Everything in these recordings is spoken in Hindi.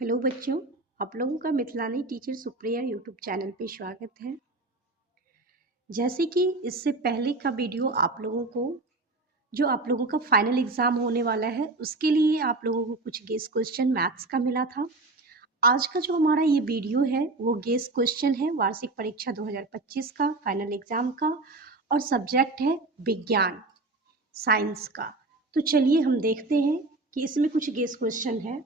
हेलो बच्चों, आप लोगों का मिथिलानी टीचर सुप्रिया यूट्यूब चैनल पे स्वागत है। जैसे कि इससे पहले का वीडियो आप लोगों को जो आप लोगों का फाइनल एग्जाम होने वाला है उसके लिए आप लोगों को कुछ गेस क्वेश्चन मैथ्स का मिला था। आज का जो हमारा ये वीडियो है वो गेस क्वेश्चन है वार्षिक परीक्षा 2025 का फाइनल एग्जाम का और सब्जेक्ट है विज्ञान साइंस का। तो चलिए हम देखते हैं कि इसमें कुछ गेस क्वेश्चन है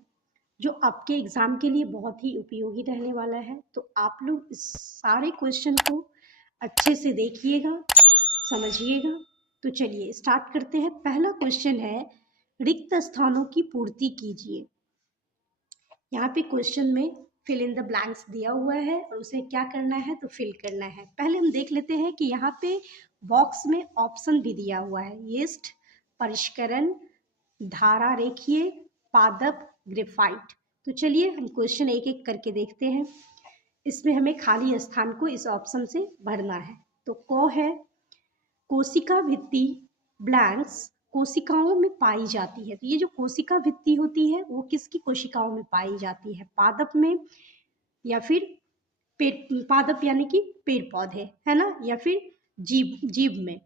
जो आपके एग्जाम के लिए बहुत ही उपयोगी रहने वाला है। तो आप लोग इस सारे क्वेश्चन को अच्छे से देखिएगा, समझिएगा। तो चलिए स्टार्ट करते हैं। पहला क्वेश्चन है, रिक्त स्थानों की पूर्ति कीजिए। यहाँ पे क्वेश्चन में फिल इन द ब्लैंक्स दिया हुआ है और उसे क्या करना है तो फिल करना है। पहले हम देख लेते हैं कि यहाँ पे बॉक्स में ऑप्शन भी दिया हुआ है, यीस्ट, परिष्करण, धारा रेखीय, पादप, ग्रेफाइट। तो चलिए हम क्वेश्चन एक एक करके देखते हैं। इसमें हमें खाली स्थान को इस ऑप्शन से भरना है। तो क है, कोशिका भित्ति ब्लैंक्स कोशिकाओं में पाई जाती है। तो ये जो कोशिका भित्ति होती है वो किसकी कोशिकाओं में पाई जाती है? पादप में, या फिर पेड़, पादप यानी कि पेड़ पौधे है ना, या फिर जीव में।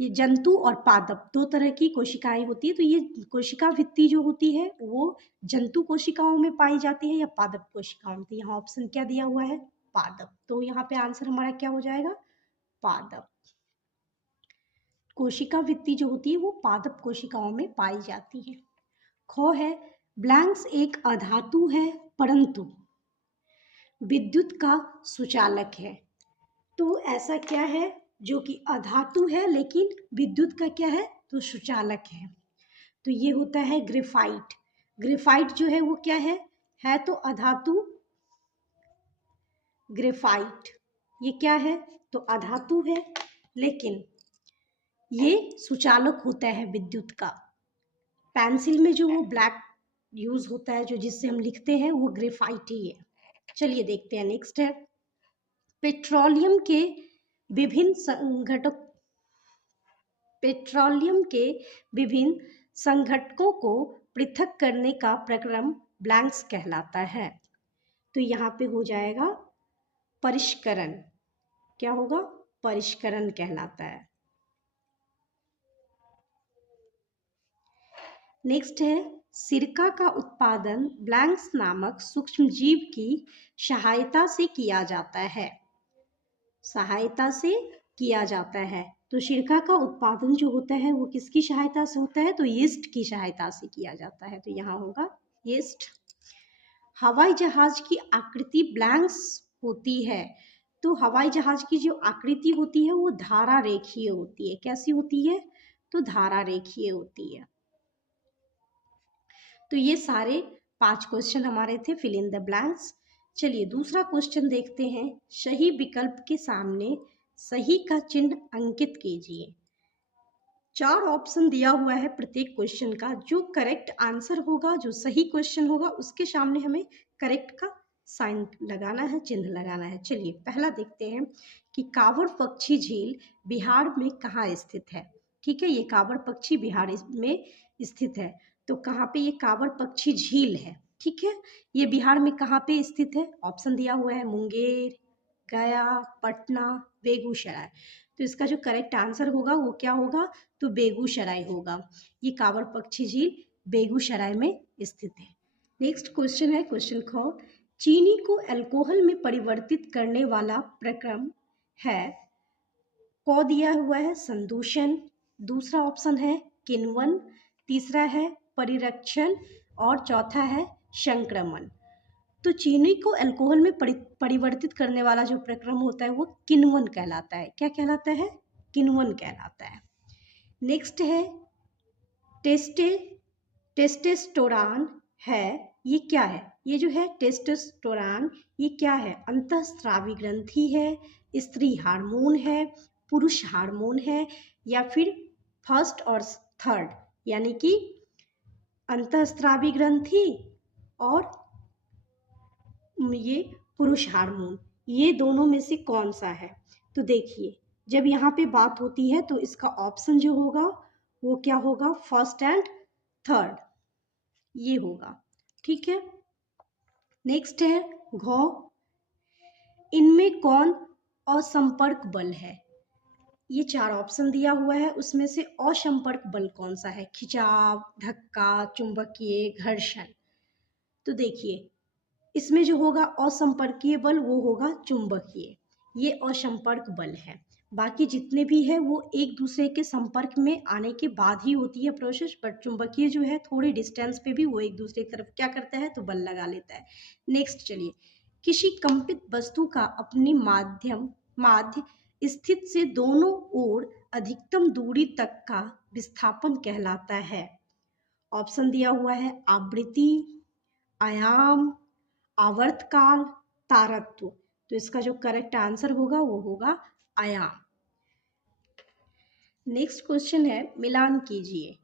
ये जंतु और पादप दो तरह की कोशिकाएं होती है। तो ये कोशिका भित्ति जो होती है वो जंतु कोशिकाओं में पाई जाती है या पादप कोशिकाओं में। तो यहाँ ऑप्शन क्या दिया हुआ है? पादप। तो यहाँ पे आंसर हमारा क्या हो जाएगा? पादप। कोशिका भित्ति जो होती है वो पादप कोशिकाओं में पाई जाती है। ख है, ब्लैंक्स एक अधातु है परंतु विद्युत का सुचालक है। तो ऐसा क्या है जो कि अधातु है लेकिन विद्युत का क्या है तो सुचालक है? तो ये होता है ग्रेफाइट। ग्रेफाइट जो है वो क्या है तो अधातु। ग्रेफाइट ये क्या है तो अधातु है लेकिन ये सुचालक होता है विद्युत का। पेंसिल में जो वो ब्लैक यूज होता है जो जिससे हम लिखते हैं वो ग्रेफाइट ही है। चलिए देखते हैं। नेक्स्ट है, पेट्रोलियम के विभिन्न संघटक पेट्रोलियम के विभिन्न संघटकों को पृथक करने का प्रक्रम ब्लैंक्स कहलाता है। तो यहाँ पे हो जाएगा परिष्करण। क्या होगा? परिष्करण कहलाता है। नेक्स्ट है, सिरका का उत्पादन ब्लैंक्स नामक सूक्ष्म जीव की सहायता से किया जाता है। सहायता से किया जाता है। तो सिरका का उत्पादन जो होता है वो किसकी सहायता से होता है? तो यीस्ट की सहायता से किया जाता है। तो यहाँ होगा यीस्ट। हवाई जहाज की आकृति ब्लैंक्स होती है। तो हवाई जहाज की जो आकृति होती है वो धारा रेखीय होती है। कैसी होती है? तो धारा रेखीय होती है। तो ये सारे 5 क्वेश्चन हमारे थे फिल इन द ब्लैंक्स। चलिए दूसरा क्वेश्चन देखते हैं। सही विकल्प के सामने सही का चिन्ह अंकित कीजिए। 4 ऑप्शन दिया हुआ है प्रत्येक क्वेश्चन का। जो करेक्ट आंसर होगा, जो सही क्वेश्चन होगा उसके सामने हमें करेक्ट का साइन लगाना है, चिन्ह लगाना है। चलिए पहला देखते हैं कि कांवड़ पक्षी झील बिहार में कहाँ स्थित है। ठीक है, ये कांवड़ पक्षी बिहार में स्थित है। तो कहाँ पे ये कांवड़ पक्षी झील है? ठीक है, ये बिहार में कहाँ पे स्थित है? ऑप्शन दिया हुआ है मुंगेर, गया, पटना, बेगूसराय। तो इसका जो करेक्ट आंसर होगा वो क्या होगा? तो बेगूसराय होगा। ये कांवड़ पक्षी झील बेगूसराय में स्थित है। नेक्स्ट क्वेश्चन है क्वेश्चन ख, चीनी को अल्कोहल में परिवर्तित करने वाला प्रक्रम है। को दिया हुआ है संदूषण, दूसरा ऑप्शन है किण्वन, तीसरा है परिरक्षण और चौथा है संक्रमण। तो चीनी को अल्कोहल में परिवर्तित करने वाला जो प्रक्रम होता है वो किण्वन कहलाता है। क्या कहलाता है? किण्वन कहलाता है। नेक्स्ट है टेस्टेस्टोरान है। ये क्या है? ये जो है टेस्टेस्टोरान ये क्या है? अंतःस्रावी ग्रंथि है, स्त्री हार्मोन है, पुरुष हार्मोन है, या फिर फर्स्ट और थर्ड, यानी कि अंतःस्रावी ग्रंथि और ये पुरुष हार्मोन, ये दोनों में से कौन सा है? तो देखिए जब यहाँ पे बात होती है तो इसका ऑप्शन जो होगा वो क्या होगा? फर्स्ट एंड थर्ड ये होगा। ठीक है, नेक्स्ट है घ, इनमें कौन असंपर्क बल है? ये 4 ऑप्शन दिया हुआ है, उसमें से असंपर्क बल कौन सा है? खिंचाव, धक्का, चुंबकीय, घर्षण। तो देखिए इसमें जो होगा असंपर्कीय बल वो होगा चुंबकीय, ये असंपर्क बल है। बाकी जितने भी है वो एक दूसरे के संपर्क में आने के बाद ही होती है प्रोसेस, बट चुंबकीय जो है थोड़ी डिस्टेंस पे भी वो एक दूसरे की तरफ क्या करता है तो बल लगा लेता है। नेक्स्ट चलिए, किसी कंपित वस्तु का अपनी माध्य स्थित से दोनों ओर अधिकतम दूरी तक का विस्थापन कहलाता है। ऑप्शन दिया हुआ है आवृत्ति, आयाम, आवर्तकाल, तारत्व। तो इसका जो करेक्ट आंसर होगा वो होगा आयाम। नेक्स्ट क्वेश्चन है, मिलान कीजिए।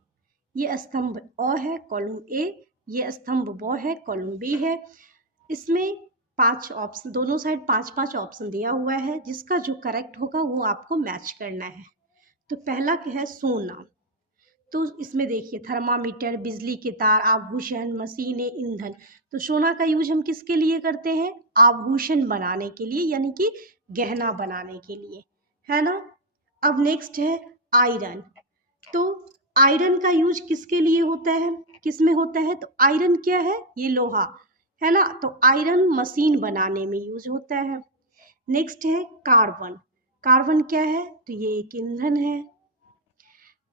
ये स्तंभ अ है कॉलम ए, ये स्तंभ ब है कॉलम बी है। इसमें 5 ऑप्शन, दोनों साइड 5-5 ऑप्शन दिया हुआ है, जिसका जो करेक्ट होगा वो आपको मैच करना है। तो पहला क्या है, सोना। तो इसमें देखिए थर्मामीटर, बिजली के तार, आभूषण, मशीनें, ईंधन। तो सोना का यूज हम किसके लिए करते हैं? आभूषण बनाने के लिए, यानी कि गहना बनाने के लिए, है ना। अब नेक्स्ट है आयरन। तो आयरन का यूज किसके लिए होता है, किस में होता है? तो आयरन क्या है? ये लोहा है ना। तो आयरन मशीन बनाने में यूज होता है। नेक्स्ट है कार्बन। कार्बन क्या है? तो ये एक ईंधन है।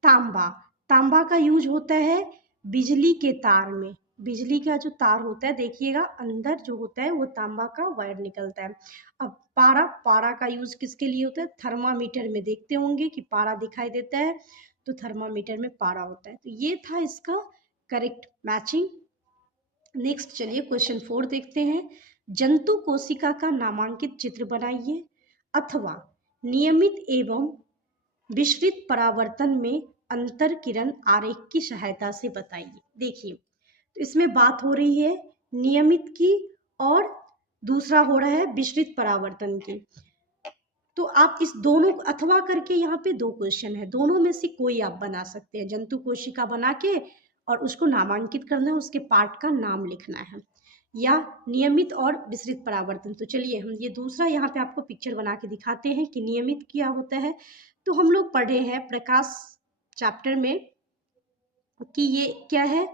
तांबा, तांबा का यूज होता है बिजली के तार में। बिजली का जो तार होता है देखिएगा अंदर जो होता है वो तांबा का वायर निकलता है। अब पारा, पारा का यूज किसके लिए होता है? थर्मामीटर में देखते होंगे कि पारा दिखाई देता है, तो थर्मामीटर में पारा होता है। तो ये था इसका करेक्ट मैचिंग। नेक्स्ट चलिए क्वेश्चन 4 देखते हैं। जंतु कोशिका का नामांकित चित्र बनाइए अथवा नियमित एवं विस्तृत परावर्तन में अंतर किरण आरेख की सहायता से बताइए। देखिए तो इसमें बात हो रही है नियमित की और दूसरा हो रहा है विस्तृत परावर्तन की। तो आप इस दोनों अथवा करके, यहाँ पे 2 क्वेश्चन है, दोनों में से कोई आप बना सकते हैं। जंतु कोशिका बना के और उसको नामांकित करना है, उसके पार्ट का नाम लिखना है, या नियमित और विस्तृत परावर्तन। तो चलिए हम ये दूसरा यहाँ पे आपको पिक्चर बना के दिखाते हैं कि नियमित क्या होता है। तो हम लोग पढ़े हैं प्रकाश चैप्टर में कि ये क्या है,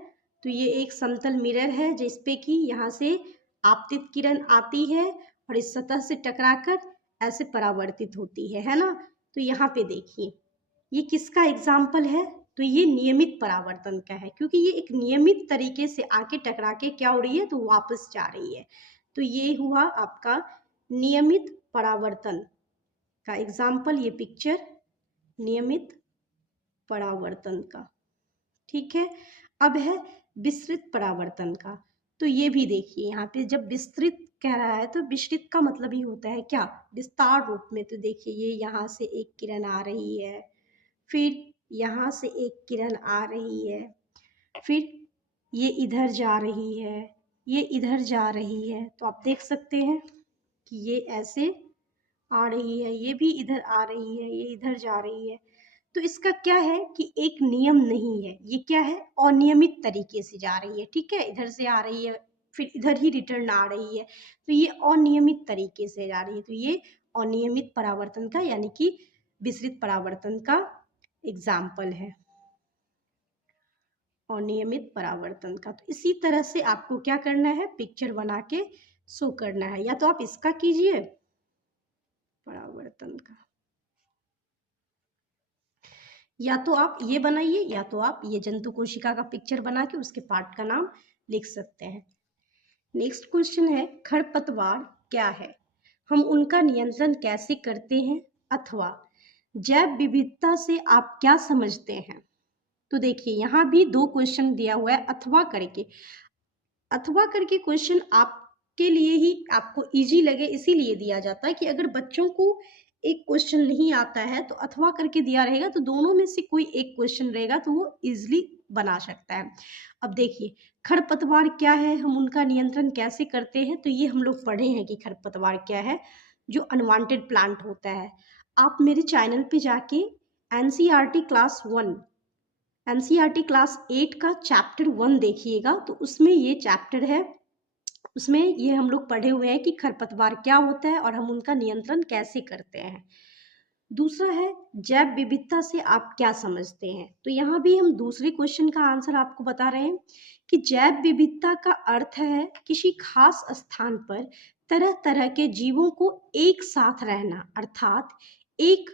तो ये एक समतल मिरर है जिसपे कि यहाँ से आपतित किरण आती है और इस सतह से टकराकर ऐसे परावर्तित होती है ना। तो यहाँ पे देखिए ये किसका एग्जाम्पल है? तो ये नियमित परावर्तन का है, क्योंकि ये एक नियमित तरीके से आके टकरा के क्या हो रही है तो वापस जा रही है। तो ये हुआ आपका नियमित परावर्तन का एग्जाम्पल, ये पिक्चर नियमित परावर्तन का। ठीक है, अब है विस्तृत परावर्तन का। तो ये भी देखिए यहाँ पे जब विस्तृत कह रहा है तो विस्तृत का मतलब ही होता है क्या? विस्तार रूप में। तो देखिए ये यहाँ से एक किरण आ रही है, फिर यहाँ से एक किरण आ रही है, फिर ये इधर जा रही है, ये इधर जा रही है। तो आप देख सकते हैं कि ये ऐसे आ रही है, ये भी इधर आ रही है, ये इधर जा रही है। तो इसका क्या है कि एक नियम नहीं है, ये क्या है? अनियमित तरीके से जा रही है। ठीक है, इधर से आ रही है फिर इधर ही रिटर्न आ रही है, तो ये अनियमित तरीके से जा रही है। तो ये अनियमित परावर्तन का यानी कि विस्तृत परावर्तन का एग्जाम्पल है, अनियमित परावर्तन का। तो इसी तरह से आपको क्या करना है, पिक्चर बना के शो करना है। या तो आप इसका कीजिए परावर्तन का, या तो आप ये बनाइए, या तो आप ये जंतु कोशिका का पिक्चर बना के उसके पार्ट का नाम लिख सकते हैं। नेक्स्ट क्वेश्चन है खरपतवार क्या है? हम उनका नियंत्रण कैसे करते हैं अथवा जैव विविधता से आप क्या समझते हैं? तो देखिए यहाँ भी 2 क्वेश्चन दिया हुआ है अथवा करके। अथवा करके क्वेश्चन आपके लिए ही, आपको इजी लगे इसीलिए दिया जाता है कि अगर बच्चों को एक क्वेश्चन नहीं आता है तो अथवा करके दिया रहेगा, तो दोनों में से कोई एक क्वेश्चन रहेगा तो वो इजीली बना सकता है। अब देखिए खरपतवार क्या है, हम उनका नियंत्रण कैसे करते हैं? तो ये हम लोग पढ़े हैं कि खरपतवार क्या है, जो अनवांटेड प्लांट होता है। आप मेरे चैनल पे जाके एनसीईआरटी क्लास 1, एनसीईआरटी क्लास 8 का चैप्टर 1 देखिएगा, तो उसमें ये चैप्टर है उसमें ये हम लोग पढ़े हुए हैं कि खरपतवार क्या होता है और हम उनका नियंत्रण कैसे करते हैं। दूसरा है जैव विविधता से आप क्या समझते हैं। तो यहाँ भी हम दूसरे क्वेश्चन का आंसर आपको बता रहे हैं कि जैव विविधता का अर्थ है किसी खास स्थान पर तरह तरह के जीवों को एक साथ रहना, अर्थात एक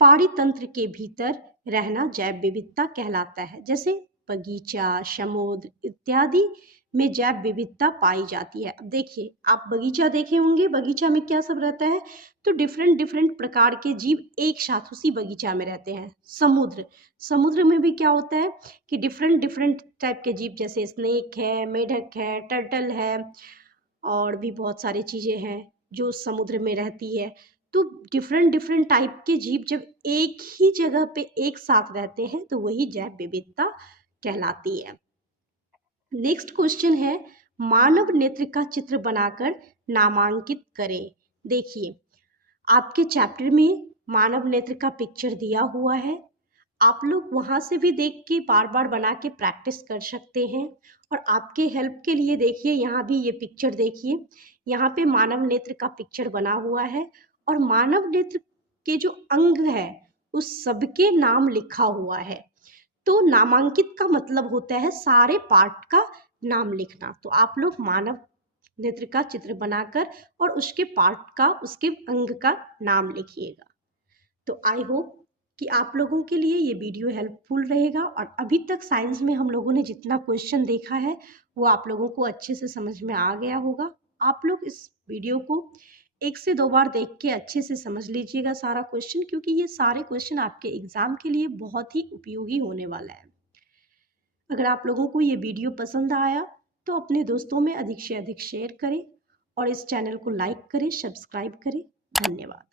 पारितंत्र के भीतर रहना जैव विविधता कहलाता है। जैसे बगीचा, समुद्र इत्यादि में जैव विविधता पाई जाती है। अब देखिए, आप बगीचा देखे होंगे, बगीचा में क्या सब रहता है, तो डिफरेंट डिफरेंट प्रकार के जीव एक साथ उसी बगीचा में रहते हैं। समुद्र में भी क्या होता है कि डिफरेंट डिफरेंट टाइप के जीव, जैसे स्नेक है, मेढक है, टर्टल है, और भी बहुत सारी चीज़ें हैं जो समुद्र में रहती है। तो डिफरेंट डिफरेंट टाइप के जीव जब एक ही जगह पे एक साथ रहते हैं तो वही जैव विविधता कहलाती है। नेक्स्ट क्वेश्चन है मानव नेत्र का चित्र बनाकर नामांकित करें। देखिए, आपके चैप्टर में मानव नेत्र का पिक्चर दिया हुआ है। आप लोग वहाँ से भी देख के बार बार बना के प्रैक्टिस कर सकते हैं। और आपके हेल्प के लिए देखिए, यहाँ भी ये पिक्चर देखिए, यहाँ पे मानव नेत्र का पिक्चर बना हुआ है और मानव नेत्र के जो अंग है उस सबके नाम लिखा हुआ है। तो नामांकित का मतलब होता है सारे पार्ट का नाम लिखना। तो आप लोग मानव नेत्र का चित्र बनाकर और उसके पार्ट का, उसके अंग का नाम लिखिएगा। तो आई होप कि आप लोगों के लिए ये वीडियो हेल्पफुल रहेगा। और अभी तक साइंस में हम लोगों ने जितना क्वेश्चन देखा है वो आप लोगों को अच्छे से समझ में आ गया होगा। आप लोग इस वीडियो को 1 से 2 बार देख के अच्छे से समझ लीजिएगा सारा क्वेश्चन, क्योंकि ये सारे क्वेश्चन आपके एग्जाम के लिए बहुत ही उपयोगी होने वाला है। अगर आप लोगों को ये वीडियो पसंद आया तो अपने दोस्तों में अधिक से अधिक शेयर करें और इस चैनल को लाइक करें, सब्सक्राइब करें। धन्यवाद।